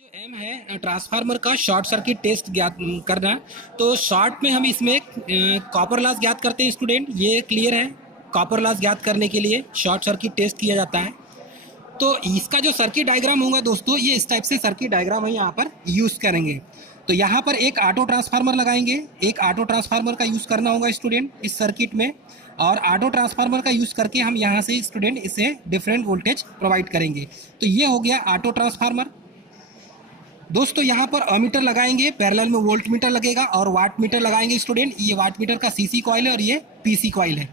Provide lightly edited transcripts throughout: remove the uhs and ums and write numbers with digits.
जो एम है ट्रांसफार्मर का शॉर्ट सर्किट टेस्ट ज्ञात करना। तो शॉर्ट में हम इसमें कॉपर लॉस ज्ञात करते हैं स्टूडेंट, ये क्लियर है। कॉपर लॉस ज्ञात करने के लिए शॉर्ट सर्किट टेस्ट किया जाता है। तो इसका जो सर्किट डायग्राम होगा दोस्तों, ये इस टाइप से सर्किट डायग्राम है, यहाँ पर यूज़ करेंगे। तो यहाँ पर एक ऑटो ट्रांसफार्मर लगाएंगे, एक ऑटो ट्रांसफार्मर का यूज़ करना होगा स्टूडेंट इस सर्किट में, और ऑटो ट्रांसफार्मर का यूज़ करके हम यहाँ से स्टूडेंट इसे डिफरेंट वोल्टेज प्रोवाइड करेंगे। तो ये हो गया ऑटो ट्रांसफार्मर। दोस्तों यहाँ पर अमीटर लगाएंगे, पैरेलल में वोल्ट मीटर लगेगा और वाट मीटर लगाएंगे स्टूडेंट। ये वाट मीटर का सीसी कॉइल है और ये पीसी कॉइल है।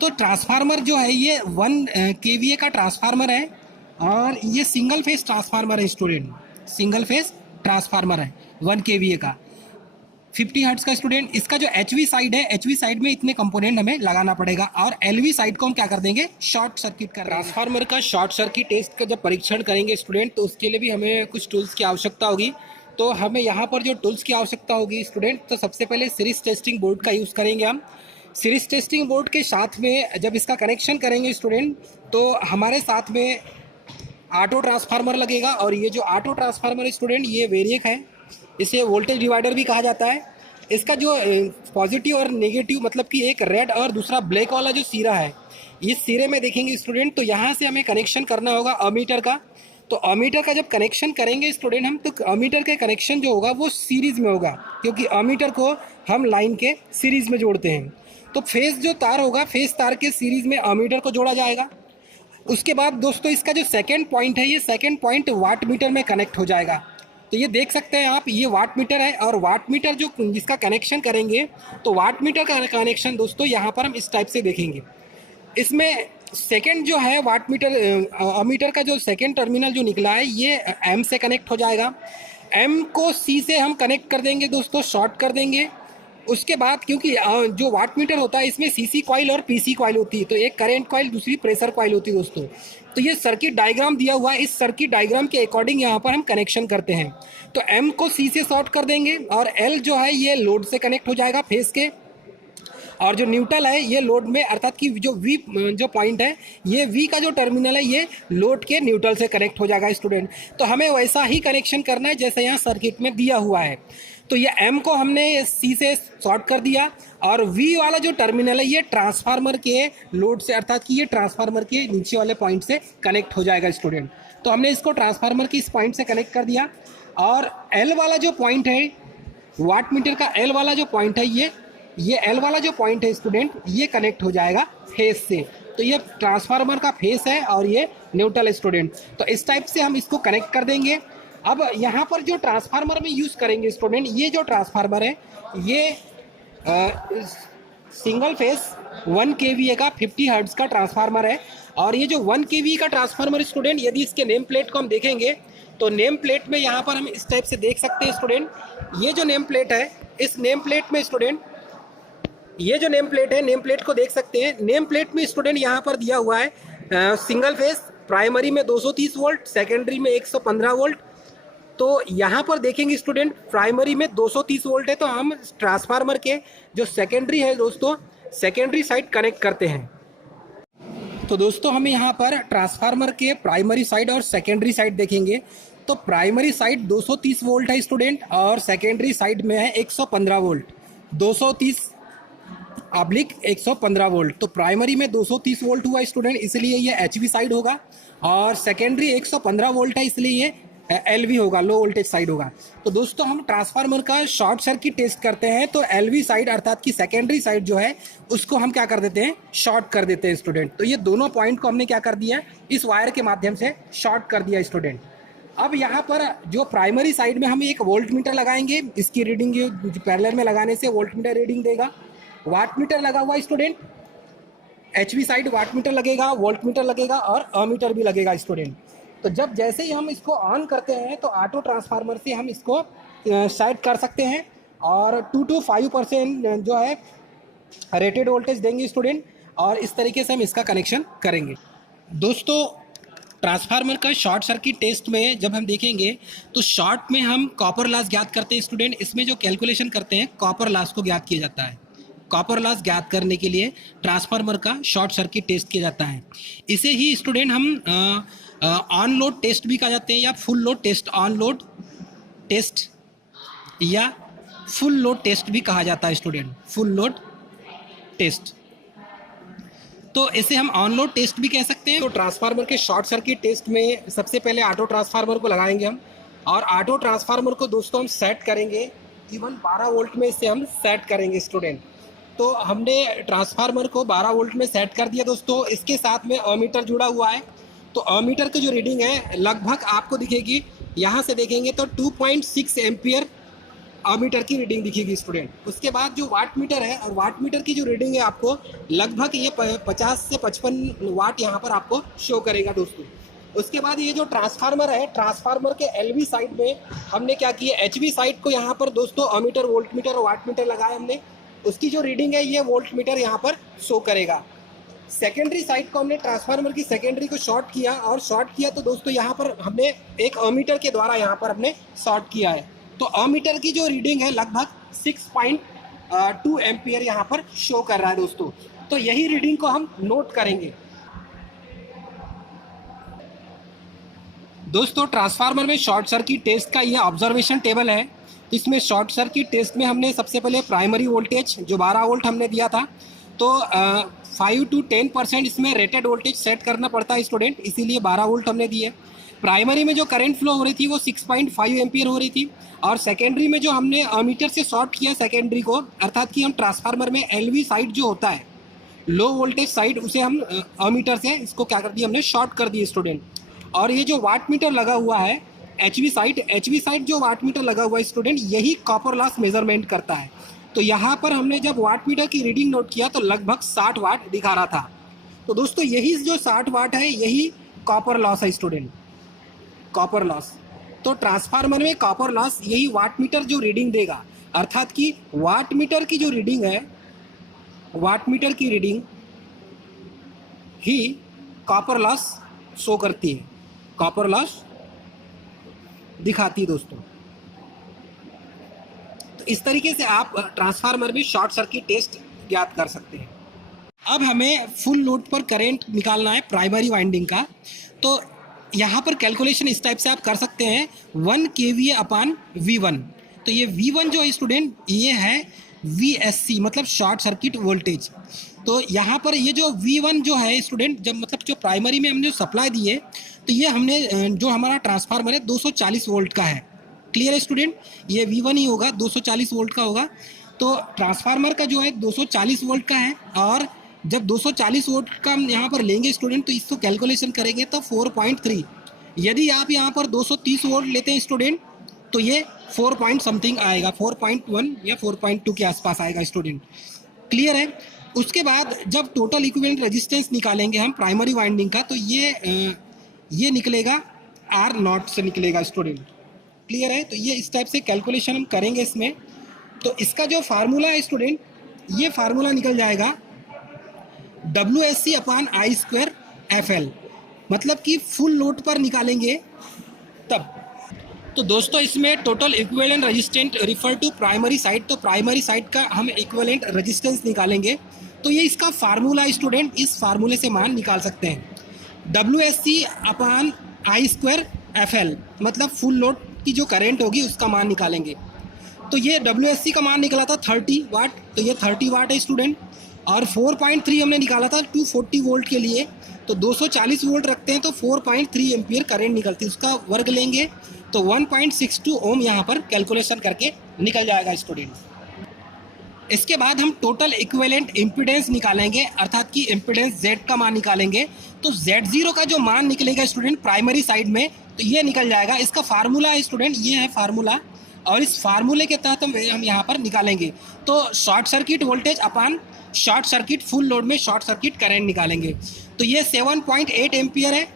तो ट्रांसफार्मर जो है ये 1 केवीए का ट्रांसफार्मर है और ये सिंगल फेज ट्रांसफार्मर है स्टूडेंट, सिंगल फेज ट्रांसफार्मर है 1 केवीए का, 50 हर्ट्ज का स्टूडेंट। इसका जो एचवी साइड है, एचवी साइड में इतने कंपोनेंट हमें लगाना पड़ेगा और एलवी साइड को हम क्या कर देंगे, शॉर्ट सर्किट कर। ट्रांसफार्मर का शॉर्ट सर्किट टेस्ट का जब परीक्षण करेंगे स्टूडेंट, तो उसके लिए भी हमें कुछ टूल्स की आवश्यकता होगी। तो हमें यहाँ पर जो टूल्स की आवश्यकता होगी स्टूडेंट, तो सबसे पहले सीरीज टेस्टिंग बोर्ड का यूज़ करेंगे हम। सीरीज टेस्टिंग बोर्ड के साथ में जब इसका कनेक्शन करेंगे स्टूडेंट, तो हमारे साथ में ऑटो ट्रांसफार्मर लगेगा। और ये जो ऑटो ट्रांसफार्मर स्टूडेंट, ये वेरिएक है, इसे वोल्टेज डिवाइडर भी कहा जाता है। इसका जो पॉजिटिव और नेगेटिव, मतलब कि एक रेड और दूसरा ब्लैक वाला जो सिरा है, इस सिरे में देखेंगे स्टूडेंट, तो यहाँ से हमें कनेक्शन करना होगा अमीटर का। तो अमीटर का जब कनेक्शन करेंगे स्टूडेंट हम, तो अमीटर के कनेक्शन जो होगा वो सीरीज़ में होगा, क्योंकि अमीटर को हम लाइन के सीरीज़ में जोड़ते हैं। तो फेस जो तार होगा, फेस तार के सीरीज़ में अमीटर को जोड़ा जाएगा। उसके बाद दोस्तों इसका जो सेकेंड पॉइंट है, ये सेकेंड पॉइंट वाट मीटर में कनेक्ट हो जाएगा। तो ये देख सकते हैं आप, ये वाट मीटर है और वाट मीटर जो जिसका कनेक्शन करेंगे, तो वाट मीटर का कनेक्शन दोस्तों यहाँ पर हम इस टाइप से देखेंगे। इसमें सेकेंड जो है वाट मीटर अमीटर का जो सेकेंड टर्मिनल जो निकला है, ये एम से कनेक्ट हो जाएगा। एम को सी से हम कनेक्ट कर देंगे दोस्तों, शॉर्ट कर देंगे। उसके बाद क्योंकि जो वाट मीटर होता है इसमें सीसी कॉइल और पीसी कॉइल होती है, तो एक करंट कॉइल दूसरी प्रेशर कॉइल होती है दोस्तों। तो ये सर्किट डायग्राम दिया हुआ है, इस सर्किट डायग्राम के अकॉर्डिंग यहाँ पर हम कनेक्शन करते हैं। तो एम को सी से शॉर्ट कर देंगे और एल जो है ये लोड से कनेक्ट हो जाएगा फेस के, और जो न्यूट्रल है ये लोड में, अर्थात कि जो वी जो पॉइंट है, ये वी का जो टर्मिनल है ये लोड के न्यूट्रल से कनेक्ट हो जाएगा स्टूडेंट। तो हमें वैसा ही कनेक्शन करना है जैसे यहाँ सर्किट में दिया हुआ है। तो ये एम को हमने सी से शॉर्ट कर दिया और वी वाला जो टर्मिनल है ये ट्रांसफार्मर के लोड से, अर्थात कि ये ट्रांसफार्मर के नीचे वाले पॉइंट से कनेक्ट हो जाएगा स्टूडेंट। तो हमने इसको ट्रांसफार्मर की इस पॉइंट से कनेक्ट कर दिया। और एल वाला जो पॉइंट है, वाट मीटर का एल वाला जो पॉइंट है, ये एल वाला जो पॉइंट है स्टूडेंट, ये कनेक्ट हो जाएगा फेस से। तो ये ट्रांसफार्मर का फेस है और ये न्यूट्रल है स्टूडेंट। तो इस टाइप से हम इसको कनेक्ट कर देंगे। अब यहाँ पर जो ट्रांसफार्मर में यूज़ करेंगे स्टूडेंट, ये जो ट्रांसफार्मर है ये सिंगल फेस 1 केवीए का 50 हर्ट्ज का ट्रांसफार्मर है। और ये जो 1 केवीए का ट्रांसफार्मर स्टूडेंट, यदि इसके नेम प्लेट को हम देखेंगे, तो नेम प्लेट में यहाँ पर हम इस टाइप से देख सकते हैं स्टूडेंट। ये जो नेम प्लेट है, इस नेम प्लेट में स्टूडेंट, ये जो नेम प्लेट है, नेम प्लेट को देख सकते हैं। नेम प्लेट में स्टूडेंट यहाँ पर दिया हुआ है सिंगल फेस, प्राइमरी में 230 वोल्ट, सेकेंडरी में 115 वोल्ट। तो यहाँ पर देखेंगे स्टूडेंट, प्राइमरी में 230 वोल्ट है, तो हम ट्रांसफार्मर के जो सेकेंडरी है दोस्तों, सेकेंडरी साइड कनेक्ट करते हैं। तो दोस्तों हम यहाँ पर ट्रांसफार्मर के प्राइमरी साइड और सेकेंडरी साइड देखेंगे। तो प्राइमरी साइड 230 वोल्ट है स्टूडेंट और सेकेंडरी साइड में है 115 वोल्ट, 230/115 वोल्ट। तो प्राइमरी में 230 वोल्ट हुआ स्टूडेंट, इसलिए ये एचवी साइड होगा, और सेकेंडरी 115 वोल्ट है, इसलिए ये एलवी होगा, लो वोल्टेज साइड होगा। तो दोस्तों हम ट्रांसफार्मर का शॉर्ट सर्किट टेस्ट करते हैं, तो एलवी साइड अर्थात कि सेकेंडरी साइड जो है उसको हम क्या कर देते हैं, शॉर्ट कर देते हैं स्टूडेंट। तो ये दोनों पॉइंट को हमने क्या कर दिया, इस वायर के माध्यम से शॉर्ट कर दिया स्टूडेंट। अब यहाँ पर जो प्राइमरी साइड में हम एक वोल्ट मीटर लगाएंगे, इसकी रीडिंग पैरेलल में लगाने से वोल्ट मीटर रीडिंग देगा। वाट मीटर लगा हुआ student, HV side watt meter लगेगा, वोल्ट मीटर लगेगा और अमीटर भी लगेगा स्टूडेंट। तो जब जैसे ही हम इसको ऑन करते हैं, तो ऑटो ट्रांसफार्मर से हम इसको सेट कर सकते हैं और 2 to 5% जो है रेटेड वोल्टेज देंगे स्टूडेंट, और इस तरीके से हम इसका कनेक्शन करेंगे। दोस्तों ट्रांसफार्मर का शॉर्ट सर्किट टेस्ट में जब हम देखेंगे, तो शॉर्ट में हम कॉपर लॉस ज्ञात करते हैं स्टूडेंट। इसमें जो कैलकुलेशन करते हैं, कॉपर लॉस को ज्ञात किया जाता है। कॉपर लॉस ज्ञात करने के लिए ट्रांसफार्मर का शॉर्ट सर्किट टेस्ट किया जाता है। इसे ही स्टूडेंट हम ऑन लोड टेस्ट भी कहा जाते हैं, या full load test, on load test या फुल लोड टेस्ट भी कहा जाता है स्टूडेंट, फुल लोड टेस्ट। तो इसे हम ऑन लोड टेस्ट भी कह सकते हैं। तो ट्रांसफार्मर के शॉर्ट सर्किट टेस्ट में सबसे पहले ऑटो ट्रांसफार्मर को लगाएंगे हम, और ऑटो ट्रांसफार्मर को दोस्तों हम सेट करेंगे, इवन 12 वोल्ट में इसे हम सेट करेंगे स्टूडेंट। तो हमने ट्रांसफार्मर को 12 वोल्ट में सेट कर दिया दोस्तों। इसके साथ में अमीटर जुड़ा हुआ है, तो अमीटर की जो रीडिंग है लगभग आपको दिखेगी, यहाँ से देखेंगे तो 2.6 एम्पियर अमीटर की रीडिंग दिखेगी स्टूडेंट। उसके बाद जो वाट मीटर है, और वाट मीटर की जो रीडिंग है आपको लगभग ये 50 से 55 वाट यहाँ पर आपको शो करेगा दोस्तों। उसके बाद ये जो ट्रांसफार्मर है, ट्रांसफार्मर के एलवी साइड में हमने क्या किया, एचवी साइड को यहाँ पर दोस्तों अमीटर, वोल्ट मीटर और वाट मीटर लगाया हमने। उसकी जो रीडिंग है ये वोल्ट मीटर यहाँ पर शो करेगा। सेकेंडरी साइड को हमने ट्रांसफार्मर की सेकेंडरी को शॉर्ट किया, और शॉर्ट किया तो दोस्तों यहाँ पर हमने एक अमीटर के द्वारा यहाँ पर हमने शॉर्ट किया है। तो अमीटर की जो रीडिंग है लगभग 6.2 एम्पियर यहाँ पर शो कर रहा है दोस्तों। तो यही रीडिंग को हम नोट करेंगे दोस्तों। ट्रांसफार्मर में शॉर्ट सर्किट टेस्ट का यह ऑब्जर्वेशन टेबल है। इसमें शॉर्ट सर्किट टेस्ट में हमने सबसे पहले प्राइमरी वोल्टेज जो 12 वोल्ट हमने दिया था, तो 5 to 10% इसमें रेटेड वोल्टेज सेट करना पड़ता है स्टूडेंट, इसीलिए 12 वोल्ट हमने दिए। प्राइमरी में जो करंट फ्लो हो रही थी वो 6.5 एम्पियर हो रही थी, और सेकेंडरी में जो हमने अमीटर से शॉर्ट किया सेकेंडरी को, अर्थात कि हम ट्रांसफार्मर में एलवी साइड जो होता है, लो वोल्टेज साइड, उसे हम अमीटर से इसको क्या कर दिया, हमने शॉर्ट कर दिया स्टूडेंट। और ये जो वाट मीटर लगा हुआ है एचवी साइड जो वाट मीटर लगा हुआ है स्टूडेंट, यही कॉपर लॉस मेजरमेंट करता है। तो यहाँ पर हमने जब वाट मीटर की रीडिंग नोट किया तो लगभग 60 वाट दिखा रहा था। तो दोस्तों यही जो 60 वाट है यही कॉपर लॉस है स्टूडेंट, कॉपर लॉस। तो ट्रांसफार्मर में कॉपर लॉस यही वाट मीटर जो रीडिंग देगा, अर्थात कि वाट मीटर की जो रीडिंग है, वाट मीटर की रीडिंग ही कॉपर लॉस शो करती है, कॉपर लॉस दिखाती है दोस्तों। तो इस तरीके से आप ट्रांसफार्मर में शॉर्ट सर्किट टेस्ट ज्ञात कर सकते हैं। अब हमें फुल लोड पर करंट निकालना है प्राइमरी वाइंडिंग का। तो यहाँ पर कैलकुलेशन इस टाइप से आप कर सकते हैं, 1 kVA अपान V1। तो ये V1 जो है स्टूडेंट, ये है VSC मतलब शॉर्ट सर्किट वोल्टेज। तो यहाँ पर ये जो V1 जो है स्टूडेंट, जब मतलब जो प्राइमरी में हमने जो सप्लाई दी है, तो ये हमने जो हमारा ट्रांसफार्मर है 240 वोल्ट का है। क्लियर है स्टूडेंट, ये V1 ही होगा, 240 वोल्ट का होगा। तो ट्रांसफार्मर का जो है 240 वोल्ट का है, और जब 240 वोल्ट का हम यहाँ पर लेंगे स्टूडेंट, तो इसको कैलकुलेशन करेंगे तो 4.3। यदि आप यहाँ पर 230 वोल्ट लेते हैं स्टूडेंट, तो ये 4 पॉइंट समथिंग आएगा, 4.1 या 4.2 के आसपास आएगा स्टूडेंट। क्लियर है। उसके बाद जब टोटल इक्विवेलेंट रेजिस्टेंस निकालेंगे हम प्राइमरी वाइंडिंग का, तो ये निकलेगा R0 से निकलेगा स्टूडेंट। क्लियर है। तो ये इस टाइप से कैलकुलेशन हम करेंगे इसमें। तो इसका जो फार्मूला है स्टूडेंट, ये फार्मूला निकल जाएगा WSC अपान I² FL, मतलब कि फुल लोड पर निकालेंगे तब। तो दोस्तों इसमें total equivalent resistance refer to primary side, तो प्राइमरी साइड का हम इक्विवेलेंट रेजिस्टेंस निकालेंगे। तो ये इसका फार्मूला है स्टूडेंट, इस फार्मूले से मान निकाल सकते हैं। WSC अपान I² FL मतलब फुल लोड की जो करंट होगी उसका मान निकालेंगे। तो ये WSC का मान निकला था 30 वाट, तो ये 30 वाट है स्टूडेंट। और 4.3 हमने निकाला था 240 वोल्ट के लिए, तो 240 वोल्ट रखते हैं तो 4.3 एम्पियर करंट निकलती है, उसका वर्ग लेंगे तो 1.62 ओम यहाँ पर कैलकुलेशन करके निकल जाएगा स्टूडेंट। इसके बाद हम टोटल इक्विवेलेंट इम्पीडेंस निकालेंगे, अर्थात कि इम्पीडेंस Z का मान निकालेंगे। तो Z0 का जो मान निकलेगा स्टूडेंट प्राइमरी साइड में, तो ये निकल जाएगा। इसका फार्मूला है स्टूडेंट, ये है फार्मूला, और इस फार्मूले के तहत हम यहाँ पर निकालेंगे। तो शॉर्ट सर्किट वोल्टेज अपान शॉर्ट सर्किट फुल लोड में शॉर्ट सर्किट करंट निकालेंगे। तो ये 7.8 एम्पियर है,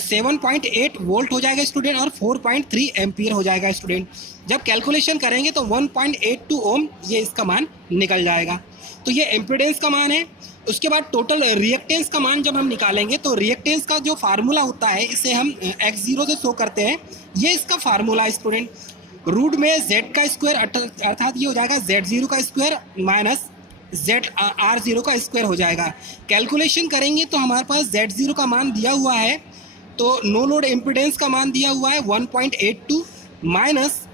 7.8 वोल्ट हो जाएगा स्टूडेंट, और 4.3 एम्पियर हो जाएगा स्टूडेंट। जब कैलकुलेशन करेंगे तो 1.82 ओम ये इसका मान निकल जाएगा। तो ये इम्पीडेंस का मान है। उसके बाद टोटल रिएक्टेंस का मान जब हम निकालेंगे, तो रिएक्टेंस का जो फार्मूला होता है इसे हम x0 से शो करते हैं। ये इसका फार्मूला है स्टूडेंट, रूट में Z का स्क्वायर, अर्थात ये हो जाएगा Z0 का स्क्वायर माइनस R0 का स्क्वायर हो जाएगा। कैलकुलेशन करेंगे तो हमारे पास Z0 का मान दिया हुआ है, तो नो लोड इम्पिडेंस का मान दिया हुआ है 1.82 माइनस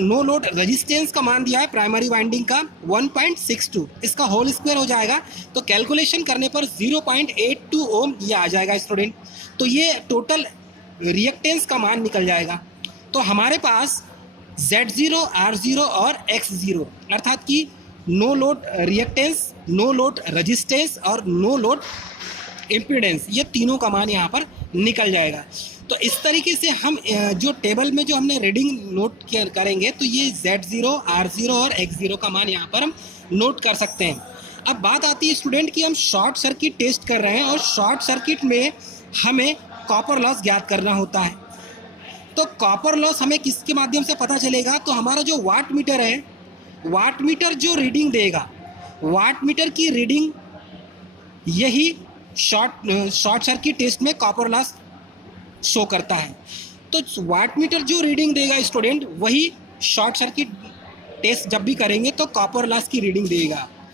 नो लोड रेजिस्टेंस का मान दिया है प्राइमरी वाइंडिंग का 1.62, इसका होल स्क्वायर हो जाएगा। तो कैलकुलेशन करने पर 0.82 ओम ये आ जाएगा स्टूडेंट। तो ये टोटल रिएक्टेंस का मान निकल जाएगा। तो हमारे पास Z0, R0 और X0 अर्थात कि no load reactance, no load resistance और नो लोड इम्पीडेंस, ये तीनों का मान यहाँ पर निकल जाएगा। तो इस तरीके से हम जो टेबल में जो हमने रीडिंग नोट करेंगे तो ये Z0, R0 और X0 का मान यहाँ पर हम नोट कर सकते हैं। अब बात आती है स्टूडेंट कि हम शॉर्ट सर्किट टेस्ट कर रहे हैं और शॉर्ट सर्किट में हमें कॉपर लॉस ज्ञात करना होता है। तो कॉपर लॉस हमें किसके माध्यम से पता चलेगा? तो हमारा जो वाट मीटर है, वाट मीटर जो रीडिंग देगा, वाट मीटर की रीडिंग यही शॉर्ट सर्किट टेस्ट में कॉपर लॉस शो करता है। तो वाट मीटर जो रीडिंग देगा स्टूडेंट, वही शॉर्ट सर्किट टेस्ट जब भी करेंगे तो कॉपर लॉस की रीडिंग देगा।